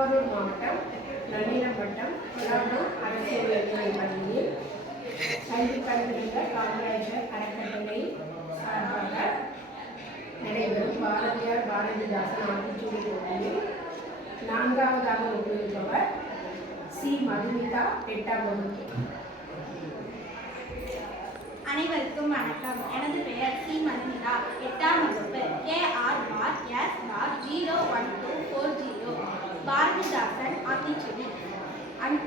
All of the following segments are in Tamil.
திருவாரூர் மாவட்டம் நன்னிலம் வட்டம் கொலாபூர் அரசு உயர்நிலைப் பள்ளியில் கல்வி கல்விருந்த காமராஜர் அறக்கட்டளை சார்பாக நடைபெறும் பாரதியார் பாரதிதாசன் ஆத்திச்சூடி போட்டியில் 4வது ஒப்புவிப்பவர் சி. மதுமிதா, 8ஆம் வகுப்பு. அனைவருக்கும் வணக்கம். எனது பெயர் சி. மதுமிதா, 8ஆம் வகுப்பு. KR/S/01240. பாரதிதாசன் ஆத்திச்சூடி.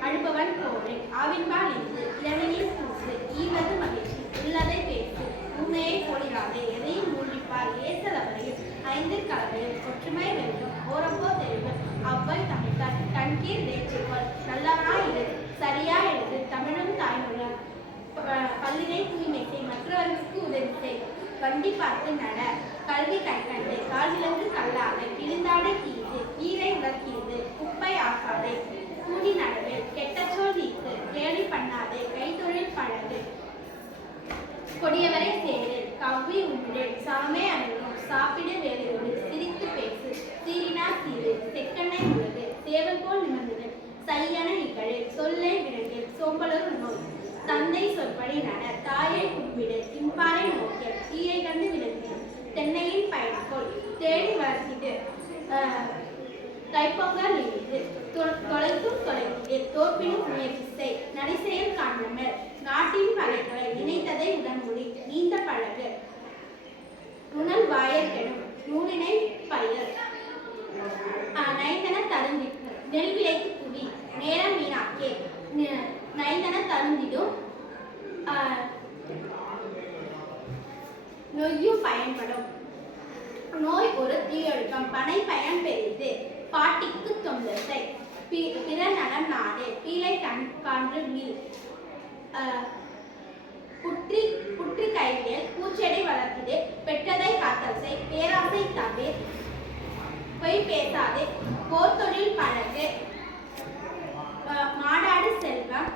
அனுபவன் கோவை. ஆவின்பால் இருந்து இளவெளியில் தூக்கு ஈவது மகிழ்ச்சி உள்ளதை பேசு உண்மையை போலிடாதே எதையும் மூழ்கிப்பார் ஏசலவரையும் 5 கலவையும் ஒற்றுமை வெல்லும் ஓரம்போ தெளிவு அவ்வை தமிழ்தான் கண்கீர் தேய்ச்சிக்கொள் நல்லவனாய் இரு சரியா எழுது தமிழும் தாய்மொழி பல்லினை தூய்மை செய் மற்றவர்களுக்கு உதவி செய் வண்டி பார்த்து நட கல்வி கைக்கண்டு கால்விலங்கு கல்லாது கிழிந்தாடை தீது ஈரை உலர்த்தீது குப்பை ஆக்காதே கூடி நடவு கெட்டச்சோல் நீக்கு கேலி பண்ணாதே கைத்தொழில் பழகு கொடியவரை சேரு கவ்வி உண்டு சாமே அணுகும் சாப்பிடு வேலையோடு சிரித்து பேசு சீரினா சீரு செக்கண்ணை உலகு சேவல் போல் நிமிர்ந்தது சையன இகழு சொல்லை விரங்கு சோம்பலர் நோய் தந்தை சொற்படி நட தாயை கும்பிடு இம்பாறை நோக்கிய தீயை கண்டு விலங்கு தென்னையின் பயன்கோள் தேடி வளர்த்திட்டு தைப்பொங்கல் இருந்து தொலைக்கும் தொலைவிட்டு தோற்பினும் முயற்சி செய் நடிசெயல் காண்பனர் நாட்டின் பகைகளை நினைத்ததை உடன்மொழி நீந்த பழகு நுணல் வாயல் கெடும் நூலினை பயிர் நைந்தன தருந்தி நெல் விளைத்து குவி நேரம் வீணாக்கே நைந்தன தருந்திடும் நொய்யும் பயன்படும் நோய் ஒரு தீயொழுக்கம் பனை பயன் பெரிது பாட்டிக்கு தொண்டத்தை பிற நலம் நாடு பீலை கான்று மீள் புற்றி கைவியல் பூச்செடி வளர்த்திடு பெற்றதை காத்தல் செய் பேராசை தவிர பொய் பேசாதே போர் தொழில் பழகு மாடாடு செல்வம்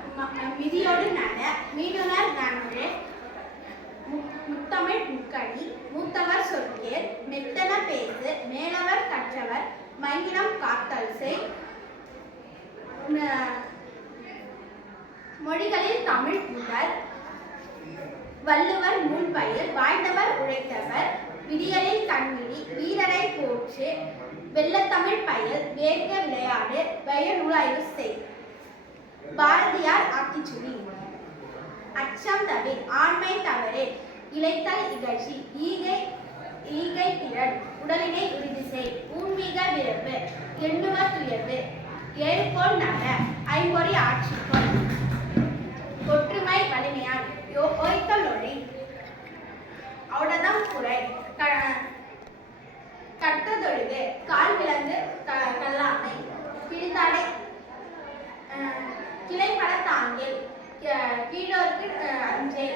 மிதியோடு நட மீனுணர் நன்று முத்தமிழ் முக்கணி மூத்தவர் சொற்கேர் மெத்தன பேசு மேலவர் கற்றவர் மையினம் காத்தல் செய் மொழிகளில் தமிழ் முதல் வள்ளுவர் நூல் பயில் வாய்ந்தவர் உழைத்தவர் விடியலில் கண்விழி வீரரை போற்று வெள்ளத்தமிழ் பயில் வேர்க்க விளையாடு வயநூல் ஆய்வு செய் பாரதியார் ஆத்திச்சூடி. அச்சம் தவிர் ஆண்மை தவறு இளைத்தல் இகழ்ச்சி ஈகை திறன் உடலினை உறுதி செய் ஊன்மீக விரும்பு எண்ணுவர் துயர்வு ஏறுபோல் நட ஐம்பொறி ஆட்சிக்கொள் ஒற்றுமை வலிமையான் ஓய்த்தல் ஒளி அவுடதம் குறை கற்றதொழுகு கால் விலங்கு கல்லாமை கிழிந்தாடை கிளைப்பட தாங்கில் கீழோருக்கு அஞ்சே